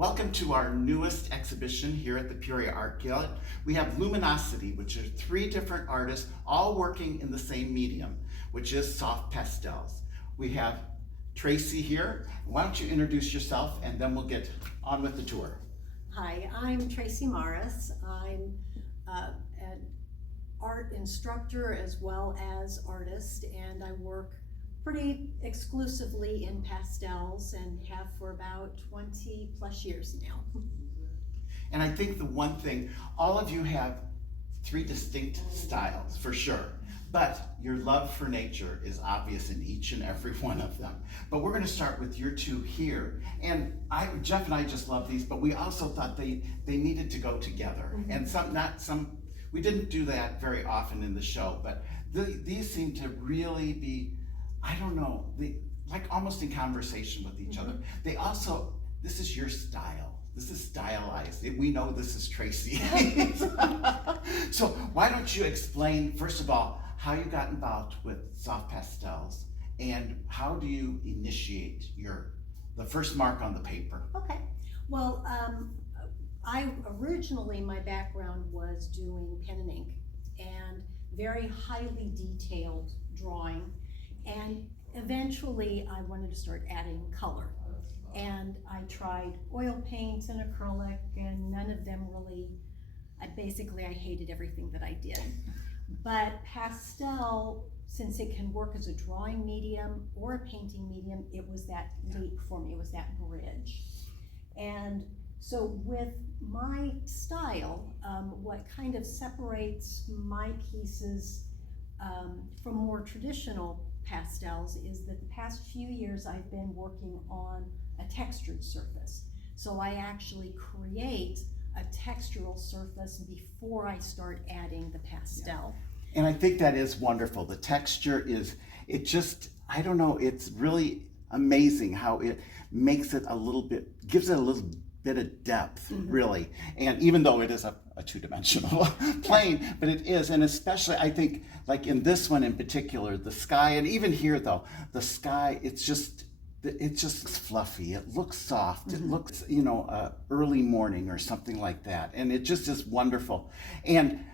Welcome to our newest exhibition here at the Peoria Art Guild. We have Luminosity, which are 3 different artists all working in the same medium, which is soft pastels. We have Tracey here. Why don't you introduce yourself and then we'll get on with the tour. Hi, I'm Tracey Morris. I'm an art instructor as well as artist, and I work pretty exclusively in pastels and have for about 20 plus years now. And I think the one thing, all of you have 3 distinct styles for sure, but your love for nature is obvious in each and every one of them. But we're going to start with your 2 here. And Jeff and I just love these, but we also thought they needed to go together. Mm-hmm. And we didn't do that very often in the show, but these seem to really be, I don't know, like almost in conversation with each other. They also, this is your style. This is stylized. We know this is Tracey. So why don't you explain, first of all, how you got involved with soft pastels and how do you initiate the first mark on the paper? Okay. Well, originally my background was doing pen and ink and very highly detailed drawing. And eventually I wanted to start adding color. And I tried oil paints and acrylic, and none of them really, I hated everything that I did. But pastel, since it can work as a drawing medium or a painting medium, it was that leap for me, it was that bridge. And so with my style, what kind of separates my pieces from more traditional pastels is that the past few years I've been working on a textured surface. So I actually create a textural surface before I start adding the pastel. And I think that is wonderful. The texture is, I don't know, it's really amazing how it makes it gives it a little bit of depth, really. And even though it is a 2-dimensional plane, but it is, and especially I think like in this one in particular, the sky, and even here though, the sky, it's just fluffy, it looks soft, it looks, early morning or something like that. And it just is wonderful. And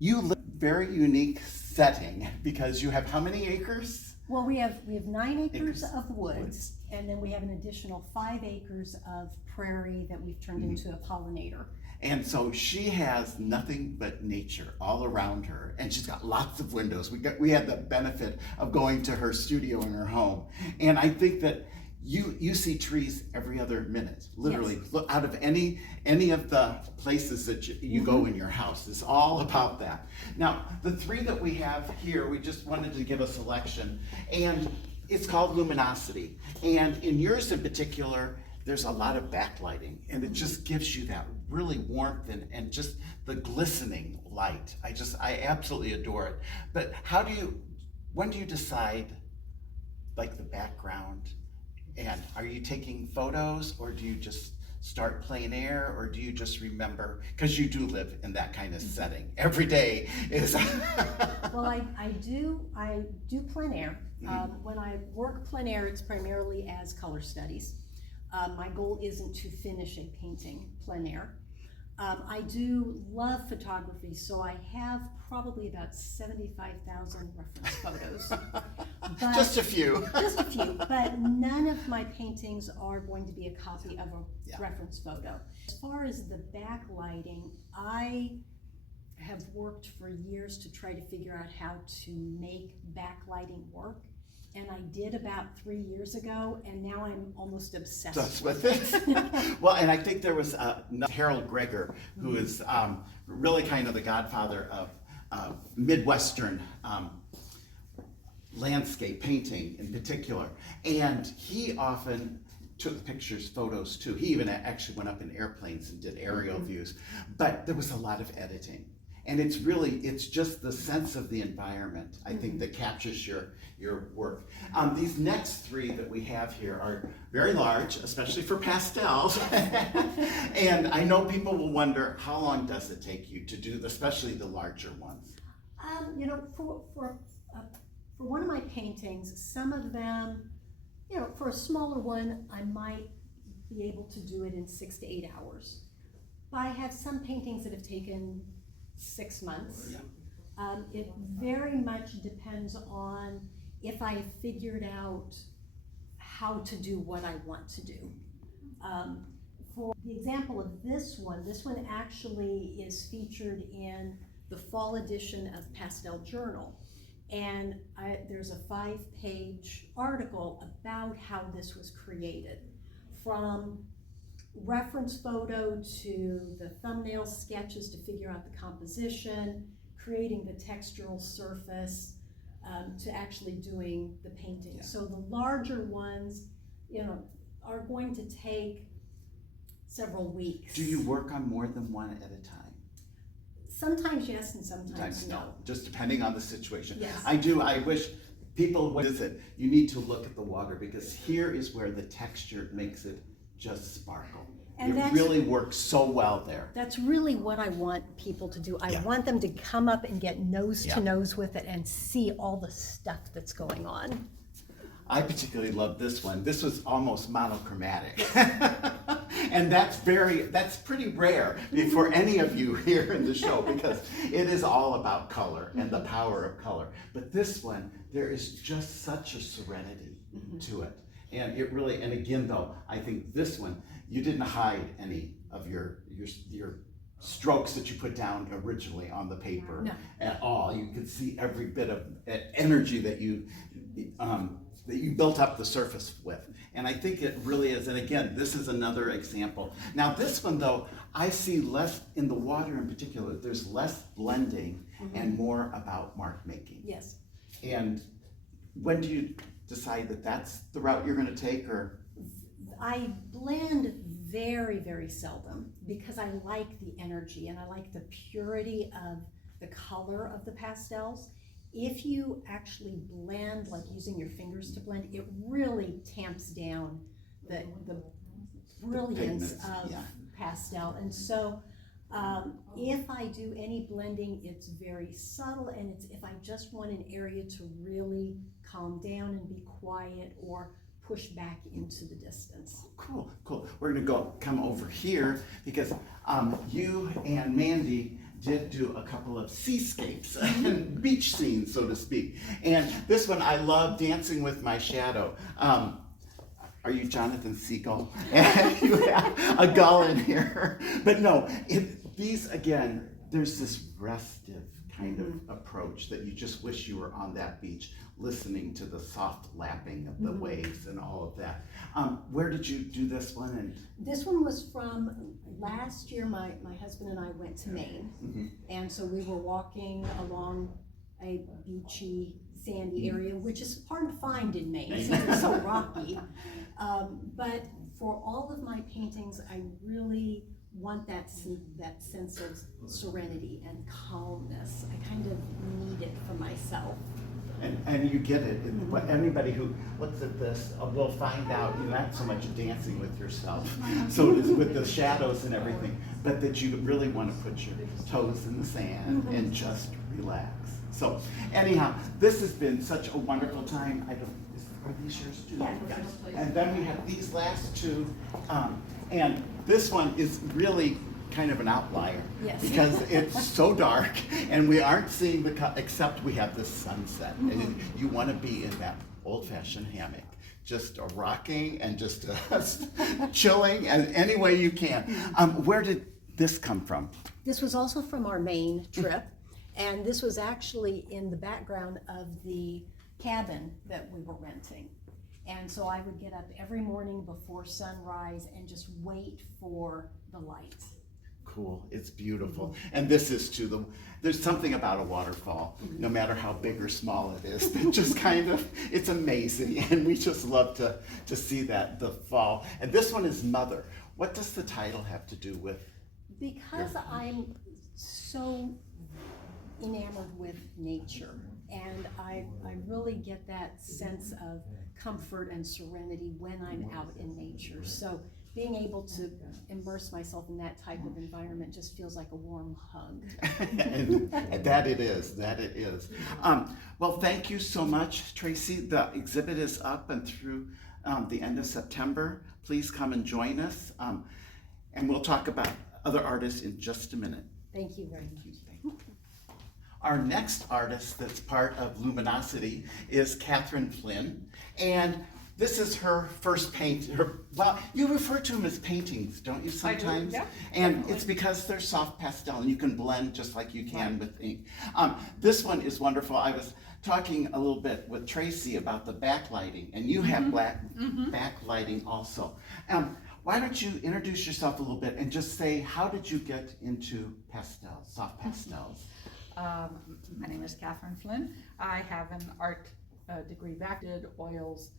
you live in a very unique setting because you have how many acres? Well, we have 9 acres of woods, and then we have an additional 5 acres of prairie that we've turned into a pollinator. And so she has nothing but nature all around her, and she's got lots of windows. We had the benefit of going to her studio in her home, and I think that you see trees every other minute, literally. Yes. Look, out of any of the places that you go in your house, it's all about that. Now, the 3 that we have here, we just wanted to give a selection, and it's called Luminosity. And in yours in particular, there's a lot of backlighting, and it just gives you that really warmth and just the glistening light. I absolutely adore it. But when do you decide, like, the background? And are you taking photos, or do you just start plein air, or do you just remember, because you do live in that kind of setting every day is Well, I do plein air. When I work plein air, it's primarily as color studies. My goal isn't to finish a painting plein air. I do love photography, so I have probably about 75,000 reference photos. But just a few. Just a few, but none of my paintings are going to be a copy of a reference photo. As far as the backlighting, I have worked for years to try to figure out how to make backlighting work. And I did about 3 years ago, and now I'm almost obsessed with it. Well, and I think there was Harold Greger, who is really kind of the godfather of Midwestern landscape painting in particular. And he often took photos too. He even actually went up in airplanes and did aerial views. But there was a lot of editing. And it's just the sense of the environment, I think, that captures your work. These next 3 that we have here are very large, especially for pastels. And I know people will wonder, how long does it take you to do, especially the larger ones? For one of my paintings, some of them, for a smaller one, I might be able to do it in 6 to 8 hours. But I have some paintings that have taken 6 months. It very much depends on if I have figured out how to do what I want to do. For the example of this one actually is featured in the fall edition of Pastel Journal. And there's a 5-page article about how this was created. From reference photo to the thumbnail sketches to figure out the composition, creating the textural surface, to actually doing the painting. So the larger ones, are going to take several weeks. Do you work on more than one at a time? Sometimes yes, and sometimes no. Just depending on the situation. Yes. I wish people would visit. You need to look at the water, because here is where the texture makes it just sparkle. And it really works so well there. That's really what I want people to do. I want them to come up and get nose to nose with it and see all the stuff that's going on. I particularly love this one. This was almost monochromatic. And that's pretty rare for any of you here in the show, because it is all about color and the power of color. But this one, there is just such a serenity to it. And it really, and again though, I think this one, you didn't hide any of your strokes that you put down originally on the paper at all. You could see every bit of energy that you built up the surface with. And I think it really is, and again, this is another example. Now this one though, I see less, in the water in particular, there's less blending and more about mark making. Yes. And when do you decide that that's the route you're gonna take, or? I blend very, very seldom, because I like the energy and I like the purity of the color of the pastels. If you actually blend, like using your fingers to blend, it really tamps down the brilliance of pastel. And so if I do any blending, it's very subtle, and it's if I just want an area to really calm down and be quiet, or push back into the distance. Cool, cool. We're gonna come over here, because you and Mandy did do a couple of seascapes and beach scenes, so to speak. And this one, I love Dancing with My Shadow. Are you Jonathan Seagull? And you have a gull in here. But no, these again, there's this restive kind of approach that you just wish you were on that beach, listening to the soft lapping of the waves and all of that. Where did you do this one? And this one was from last year. My husband and I went to Maine, and so we were walking along a beachy, sandy area, which is hard to find in Maine since it's so rocky. But for all of my paintings, I really want that sense of serenity and calmness. I kind of need it for myself. And you get it. But anybody who looks at this will find out you're not so much dancing with yourself, so it is with the shadows and everything, but that you really want to put your toes in the sand and just relax. So anyhow, this has been such a wonderful time. Are these yours too? Yeah. And then we have these last two, and this one is really kind of an outlier, because it's so dark and we aren't seeing except we have the sunset, and you want to be in that old-fashioned hammock, just rocking and just chilling any way you can. Where did this come from? This was also from our Maine trip, and this was actually in the background of the cabin that we were renting. And so I would get up every morning before sunrise and just wait for the light. Cool, it's beautiful. And this is too, there's something about a waterfall, no matter how big or small it is, that just kind of, it's amazing. And we just love to see that, the fall. And this one is Mother. What does the title have to do with? Because I'm so enamored with nature, and I really get that sense of comfort and serenity when I'm out in nature. So being able to immerse myself in that type of environment just feels like a warm hug. and that it is. Well, thank you so much, Tracey. The exhibit is up and through the end of September. Please come and join us. And we'll talk about other artists in just a minute. Thank you very much. Our next artist that's part of Luminosity is Catherine Flynn. And this is her first paint. Well, you refer to them as paintings, don't you, sometimes? I do, yeah. And it's because they're soft pastel and you can blend just like you can with ink. This one is wonderful. I was talking a little bit with Tracey about the backlighting, and you have backlighting also. Why don't you introduce yourself a little bit and just say, how did you get into pastels, soft pastels? My name is Catherine Flynn. I have an art degree back, did oils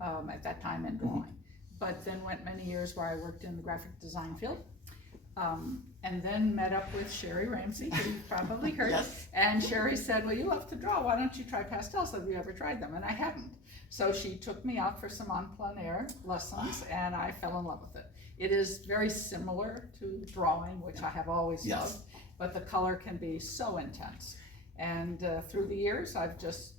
at that time and drawing, but then went many years where I worked in the graphic design field. And then met up with Sherry Ramsey, who you've probably heard. Yes. And Sherry said, well, you love to draw, why don't you try pastels? Have you ever tried them? And I hadn't. So she took me out for some en plein air lessons, and I fell in love with it. It is very similar to drawing, which I have always loved, but the color can be so intense. And through the years, I've just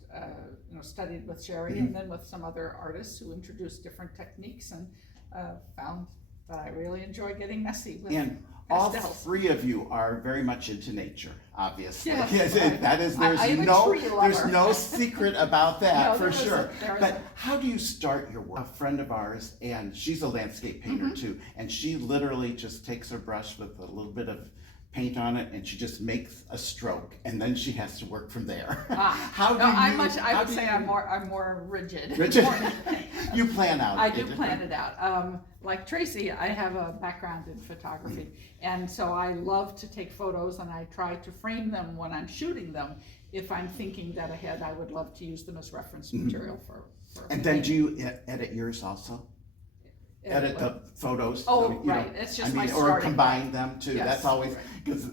studied with Sherry and then with some other artists who introduced different techniques, and found that I really enjoy getting messy with And pastels. all three of you are very much into nature, obviously. Yes, That is, I'm a tree lover. there's no secret about that, No, for there isn't. sure. There But isn't. how do you start your work? A friend of ours, and she's a landscape painter too, and she literally just takes her brush with a little bit of paint on it, and she just makes a stroke, and then she has to work from there. How do No, you? I would do say you- I'm more rigid. Rigid? More- You plan out. I do plan it out. Like Tracey, I have a background in photography, and so I love to take photos, and I try to frame them when I'm shooting them. If I'm thinking that ahead, I would love to use them as reference material for And then do you edit yours also? Edit the photos? Oh, you know, right. It's just my or starting combine them too. Yes, That's always, right. because,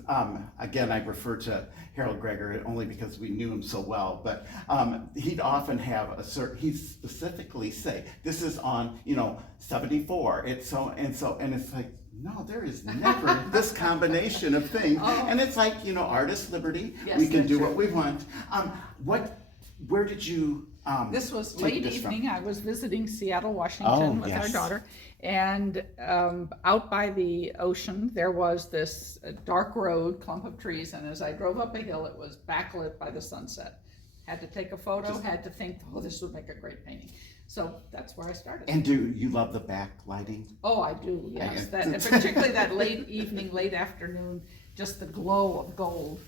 again, I refer to Harold Greger only because we knew him so well, but he'd often have he'd specifically say, this is on, 74, it's so, and it's like, no, there is never this combination of things. Oh. And it's like, artist liberty, Yes, we can that's do true. what we want. Where did you, This was take late this from? evening. I was visiting Seattle, Washington with our yes. daughter. And out by the ocean, there was this dark road, clump of trees. And as I drove up a hill, it was backlit by the sunset. Had to take a photo, had to think, oh, this would make a great painting. So that's where I started. And do you love the backlighting? Oh, I do, yes. I- And particularly that late evening, late afternoon, just the glow of gold.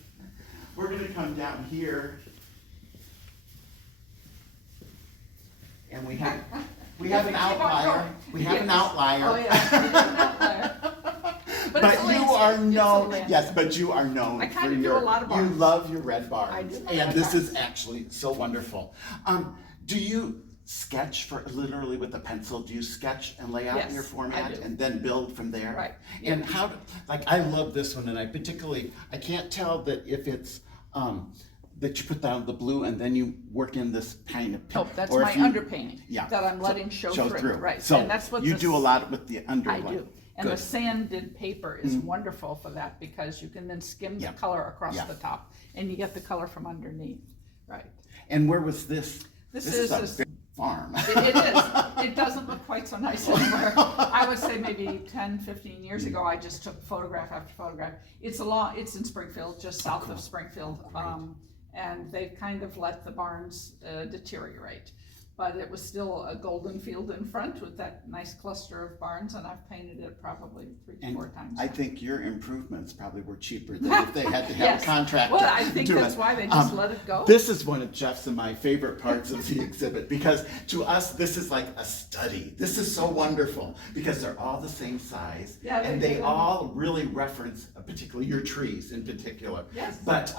We're gonna come down here. And we have an Keep on outlier. going. We have an Yes. outlier. Oh, yes, we have an outlier. But it's a But you landscape. are It's a known, landscape. yes, but you are known I for kind of do your, a lot of you barns. love your red barns. I do love And red this is barns. actually so wonderful. Do you sketch for, literally with a pencil, do you sketch and lay out Yes, your I format do. and then build from there? Right. And how, I love this one, and I can't tell that if it's, that you put down the blue and then you work in this kind of. Oh, that's or my if you- underpainting Yeah. that I'm letting show through. Right. So And that's what you the do a lot with the I underlay. do. And the Good. sanded paper is wonderful for that because you can then skim Yeah. the color across Yeah. the top and you get the color from underneath. Right. And where was this? This is a is big farm. It is. It doesn't look quite so nice anymore. I would say maybe 10, 15 years ago, I just took photograph after photograph. It's in Springfield, just south of Springfield. And they've kind of let the barns deteriorate. But it was still a golden field in front with that nice cluster of barns, and I've painted it probably 3 to 4 times. I think your improvements probably were cheaper than if they had to have Yes. a contractor Well, I think do that's it. why they just let it go. This is one of Jeff's and my favorite parts of the exhibit, because to us, this is like a study. This is so wonderful, because they're all the same size, Yeah, and they they do. all really reference, particularly your trees in particular. Yes. But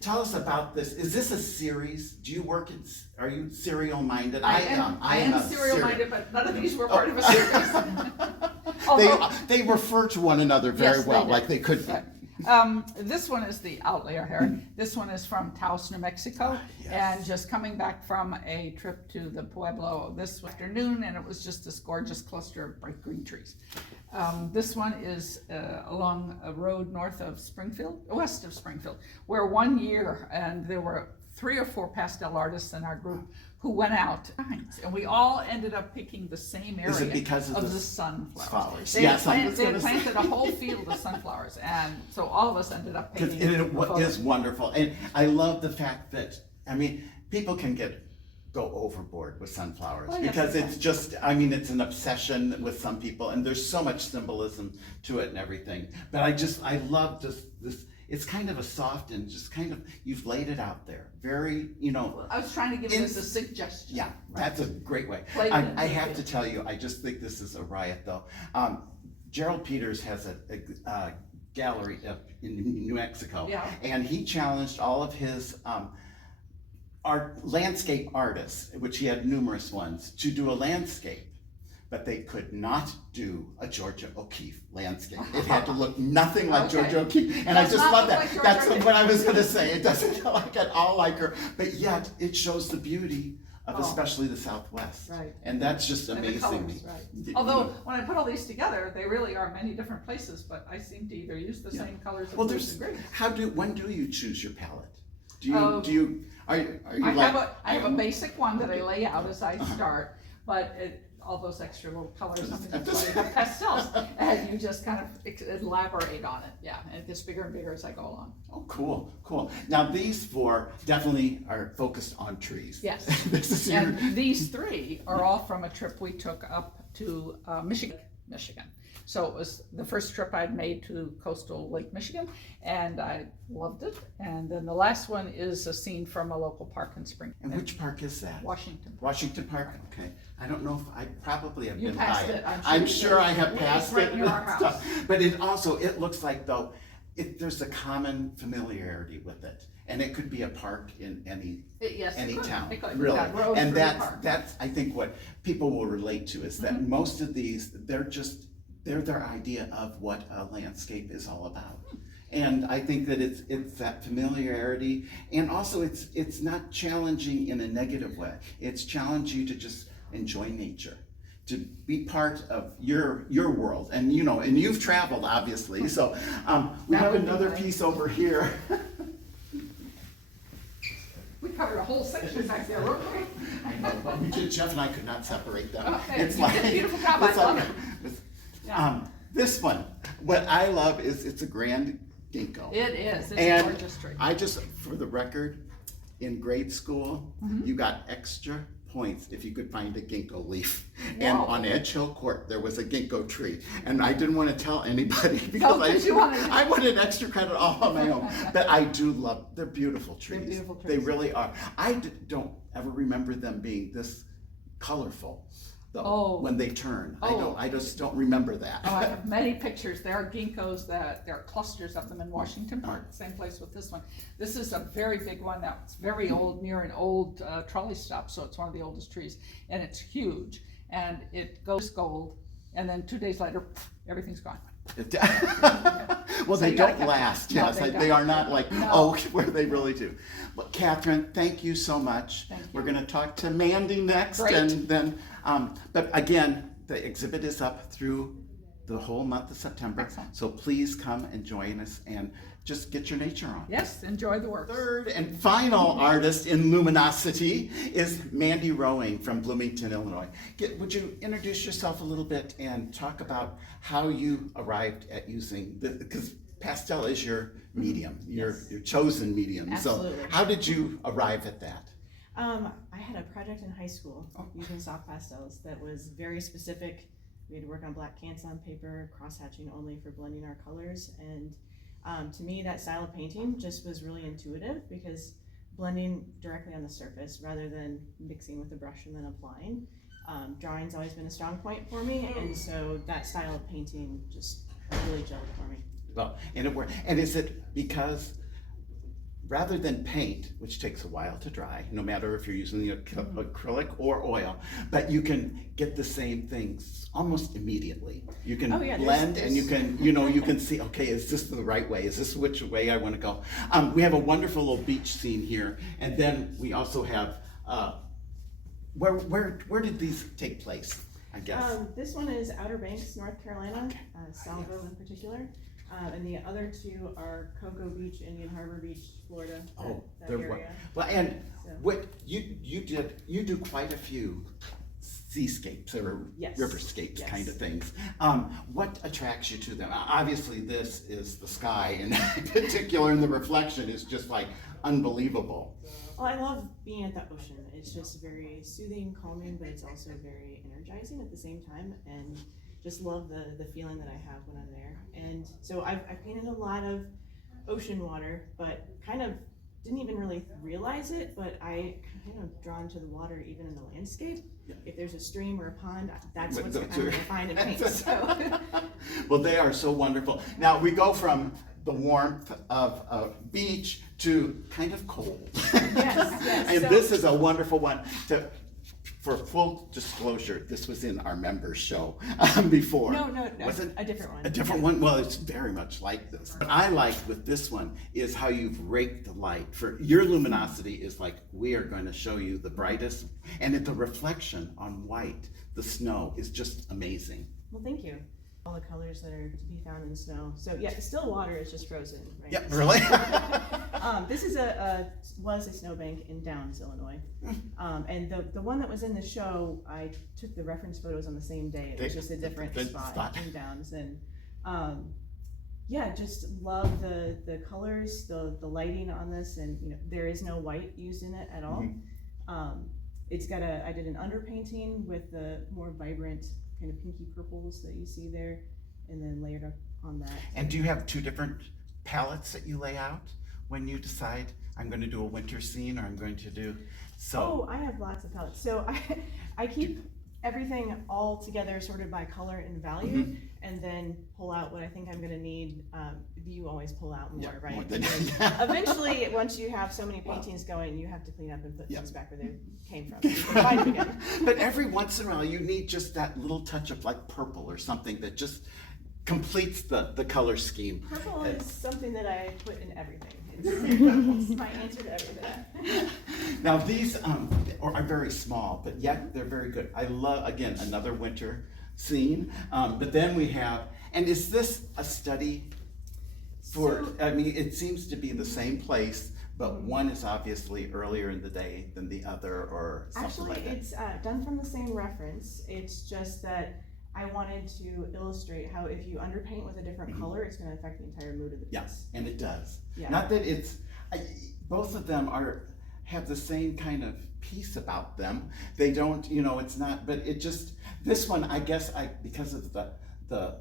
tell us about this. Is this a series? Do you work in, are you serial minded? I am a serial minded, but none of these were part of a Oh. series. Although- They refer to one another very Yes, they well, do. like they could be. Right. This one is the outlier here. This one is from Taos, New Mexico. yes. And just coming back from a trip to the Pueblo this afternoon, and it was just this gorgeous cluster of bright green trees. This one is along a road north of Springfield, west of Springfield, where one year, and there were 3 or 4 pastel artists in our group who went out, and we all ended up picking the same area Is it because of the the sunflowers. flowers? They, Yes, they planted a whole field of sunflowers, and so all of us ended up Because painting. it is wonderful, and I love the fact that, I mean, people can go overboard with sunflowers, Oh, yes, because yes. it's just, I mean, it's an obsession with some people, and there's so much symbolism to it and everything. But I love this, it's kind of a soft and just kind of, you've laid it out there, very, I was trying to give it as a suggestion. yeah, that's a great way. Play it I in. have to tell you, I just think this is a riot, though. Gerald Peters has a gallery up in New Mexico, Yeah. and he challenged all of his landscape artists, which he had numerous ones, to do a landscape. But they could not do a Georgia O'Keeffe landscape. It had to look nothing like Okay. Georgia O'Keeffe, and Does I just not love look that. like Georgia That's O'Keeffe. what I was going to say. It doesn't look like at all like her, but yet it shows the beauty of Oh. especially the Southwest. Right. And that's just And the amazing. colors, right. Although, when I put all these together, they really are many different places, but I seem to either use the Yeah. same colors as Well, blues there's and greens. when do you choose your palette? Um, Are you I like? have a basic one that I lay out as I start, but all those extra little colors, that's why you have pastels, and you just kind of elaborate on it, yeah, and it gets bigger and bigger as I go along. Oh, cool. Now these 4 definitely are focused on trees. Yes. This is your, And these 3 are all from a trip we took up to Michigan. So it was the first trip I'd made to coastal Lake Michigan, and I loved it. And then the last one is a scene from a local park in Spring. and which park is that? Washington. Washington Park, okay. I don't know if I probably have You been by passed it. it, I'm I'm sure you sure did. I have It's passed right it. near our and house. stuff. But it looks like though, there's a common familiarity with it. And it could be a park in Yes, any it could. town, It could. really. Yeah, Roeing And Free Park. that's, I think what people will relate to is that Mm-hmm. most of these, they're their idea of what a landscape is all about. And I think that it's that familiarity, and also it's not challenging in a negative way. It's challenging you to just enjoy nature, to be part of your world, and and you've traveled obviously. So we That have would be another nice. piece over here. We covered a whole section back there, weren't we? I know, but we did. Jeff and I could not separate them. Okay, It's you did a beautiful job. I love it. it's- Yeah. This one, what I love is it's a grand ginkgo. It is, it's a And gorgeous tree. I just, for the record, in grade school, Mm-hmm. you got extra points if you could find a ginkgo leaf. And Wow. on Edge Hill Court, there was a ginkgo tree. And I didn't want to tell anybody because 'cause you wanted- I wanted extra credit all on my own. But I do love, they're beautiful trees. beautiful They trees. really are. don't ever remember them being this colorful, though, Oh. when they turn. Oh. I just don't remember that. Oh, I have many pictures. There are ginkgos there are clusters of them in Washington Park, same place with this one. This is a very big one that's very old, near an old trolley stop, so it's one of the oldest trees. And it's huge, and it goes gold, and then 2 days later, everything's gone. Well, So they you gotta don't catch last, them. No, yes, they they don't. are not like No. oak where they really do. Well, Catherine, thank you so much. Thank you. We're gonna talk to Mandy next, Great. and then, but again, the exhibit is up through the whole month of September. Excellent. So please come and join us and just get your nature on. Yes, enjoy the work. Third and final artist in Luminosity is Mandy Roeing from Bloomington, Illinois. Would you introduce yourself a little bit and talk about how you arrived at using because pastel is your medium, your chosen medium. Absolutely. So how did you arrive at that? I had a project in high school using soft pastels that was very specific. We had to work on black canson paper, cross-hatching only for blending our colors, and to me that style of painting just was really intuitive because blending directly on the surface rather than mixing with the brush and then applying. Drawing's always been a strong point for me, and so that style of painting just really gelled for me. Well, and it worked. And is it because rather than paint, which takes a while to dry, no matter if you're using the acrylic or oil, but you can get the same things almost immediately. You can Oh, yeah, blend there's- and you can, you can see, okay, is this the right way? Is this which way I want to go? We have a wonderful little beach scene here, and then we also have, where did these take place, I guess? This one is Outer Banks, North Carolina, Salvo in particular. And the other two are Cocoa Beach, Indian Harbor Beach, Florida, Oh, that they're area. well, and So- what you do quite a few seascapes or Yes. riverscapes Yes. kind of things. What attracts you to them? Obviously, this is the sky, and in particular, and the reflection is just like unbelievable. Well, I love being at the ocean. It's just very soothing, calming, but it's also very energizing at the same time, and just love the feeling that I have when I'm there. And so I've painted a lot of ocean water, but kind of didn't even really realize it, but I kind of drawn to the water even in the landscape. Yeah. If there's a stream or a pond, that's But what those I'm are- gonna find and paint, so. Well, they are so wonderful. Now we go from the warmth of a beach to kind of cold. yes, And so- this is a wonderful one. For full disclosure, this was in our members show before. No, Wasn't a different one. a different one? Well, it's very much like this. What I like with this one is how you've raked the light. For your luminosity is like, we are going to show you the brightest, and the reflection on white, the snow, is just amazing. Well, thank you. All the colors that are to be found in snow. So yeah, still water is just frozen, right? Yep, really? This is was a snowbank in Downs, Illinois. And the one that was in the show, I took the reference photos on the same day. It was just a different spot in Downs. And yeah, just love the colors, the lighting on this, and there is no white used in it at all. It's got I did an underpainting with the more vibrant kind of pinky purples that you see there, and then layered up on that. And do you have two different palettes that you lay out when you decide, I'm going to do a winter scene, or I'm going to do, Oh, I have lots of palettes. So I keep everything all together sorted by color and value, and then pull out what I think I'm gonna need. You always pull out more, right? more than- Eventually, once you have so many paintings going, you have to clean up and put Yeah. things back where they came from. You can find them again. But every once in a while, you need just that little touch of like purple or something that just completes the color scheme. Purple is something that I put in everything. It's my answer to everything. Now these are very small, but yet they're very good. I love, again, another winter scene. But then we have, and is this a study for, I mean, it seems to be the same place, but one is obviously earlier in the day than the other, or something Actually, like that. it's done from the same reference. It's just that I wanted to illustrate how if you underpaint with a different color, it's going to affect the entire mood of the piece. Yes, and it does. Yeah. Not that it's, both of them have the same kind of piece about them. They don't, it's not, but it just, this one, I guess because of the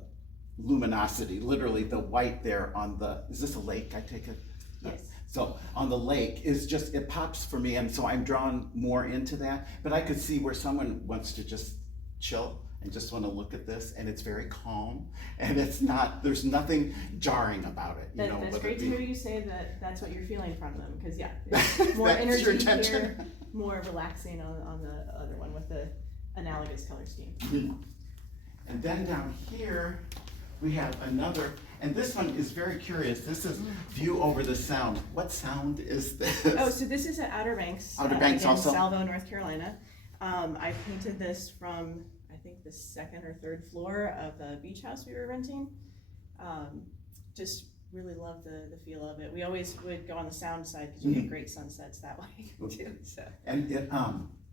luminosity, literally the white there on is this a lake, I take it? Yes. So on the lake is just, it pops for me, and so I'm drawn more into that, but I could see where someone wants to just chill and just want to look at this, and it's very calm, and it's not, there's nothing jarring about it. That's whether great it to be- hear you say that that's what you're feeling from them, because yeah, it's more That's your energy intention. here, more relaxing on the other one with the analogous color scheme. And then down here, we have another, and this one is very curious. This is view over the sound. What sound is this? Oh, so this is at Outer Banks. Outer Banks again, also? Salvo, North Carolina. I painted this from, I think, the second or third floor of the beach house we were renting. Just really love the feel of it. We always would go on the sound side because you get great sunsets that way too. So And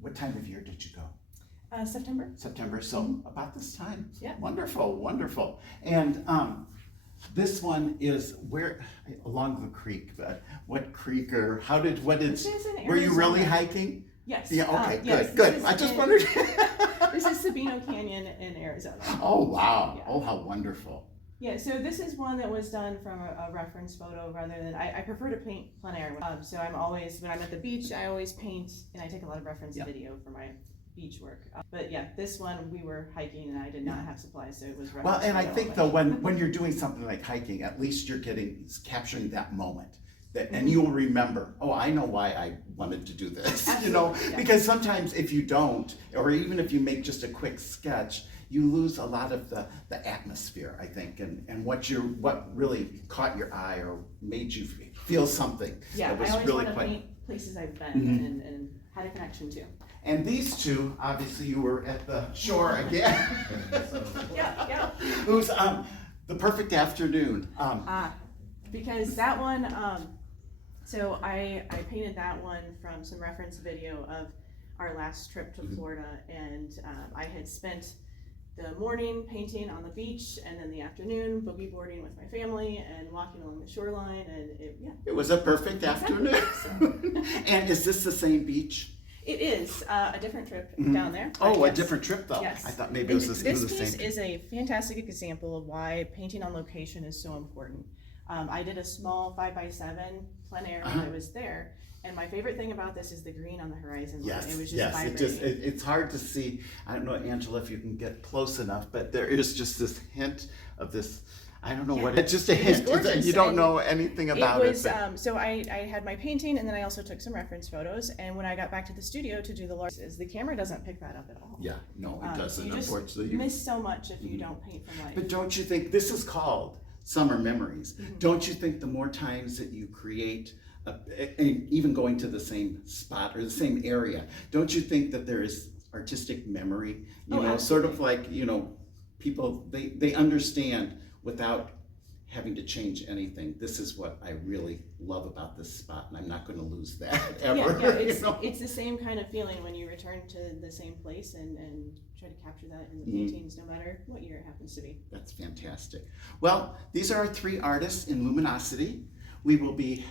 what time of year did you go? September. September, so about this time. Yeah. Wonderful, wonderful. And this one is where, along the creek, but what creek, or what did, This is in were you really Arizona. hiking? Yes. Yeah, okay, yes, good. this I is just in- wondered. This is Sabino Canyon in Arizona. Oh, wow. Yeah. Oh, how wonderful. Yeah, so this is one that was done from a reference photo rather than, I prefer to paint plein air. So I'm always, when I'm at the beach, I always paint, and I take a lot of reference video for my beach work. But yeah, this one, we were hiking and I did not have supplies, so it was reference Well, and I photo think only. though, when you're doing something like hiking, at least you're capturing that moment. And you'll remember, oh, I know why I wanted to do this, Absolutely, yeah. because sometimes if you don't, or even if you make just a quick sketch, you lose a lot of the atmosphere, I think, and what really caught your eye or made you feel something. Yeah, that was I always really want to quite. paint places I've been and had a connection to. And these two, obviously, you were at the shore again. Yeah. The perfect afternoon. Because that one, so I painted that one from some reference video of our last trip to Florida, and I had spent the morning painting on the beach, and then the afternoon boogie boarding with my family and walking along the shoreline, and It was a perfect afternoon. And is this the same beach? It is a different trip down there. Oh, but a yes. different trip though. Yes. I thought maybe it was This the piece same. is a fantastic example of why painting on location is so important. I did a small 5x7 plein air when I was there, and my favorite thing about this is the green on the horizon line. Yes, It was just yes. vibrating. It's hard to see. I don't know, Angela, if you can get close enough, but there is just this hint of this. I don't know what. It's just a hint. gorgeous, You don't and know anything about It was, but- so I had my painting, and then I also took some reference photos, and when I got back to the studio to do the large, the camera doesn't pick that up at all. Yeah, no, it So doesn't. you just Unfortunately, miss so much if you don't paint from life. But don't you think this is called summer memories? Don't you think the more times that you create, and even going to the same spot or the same area, don't you think that there is artistic memory? You know, sort of like, you know, people, they understand without having to change anything. This is what I really love about this spot, and I'm not going to lose that ever. Yeah, it's, you know? it's the same kind of feeling when you return to the same place and try to capture that in the paintings, no matter what year it happens to be. That's fantastic. Well, these are our 3 artists in Luminosity. We will be,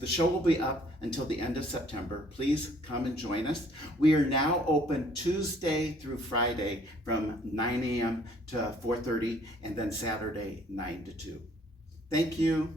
the show will be up until the end of September. Please come and join us. We are now open Tuesday through Friday from 9 a.m. to 4:30, and then Saturday 9 to 2. Thank you.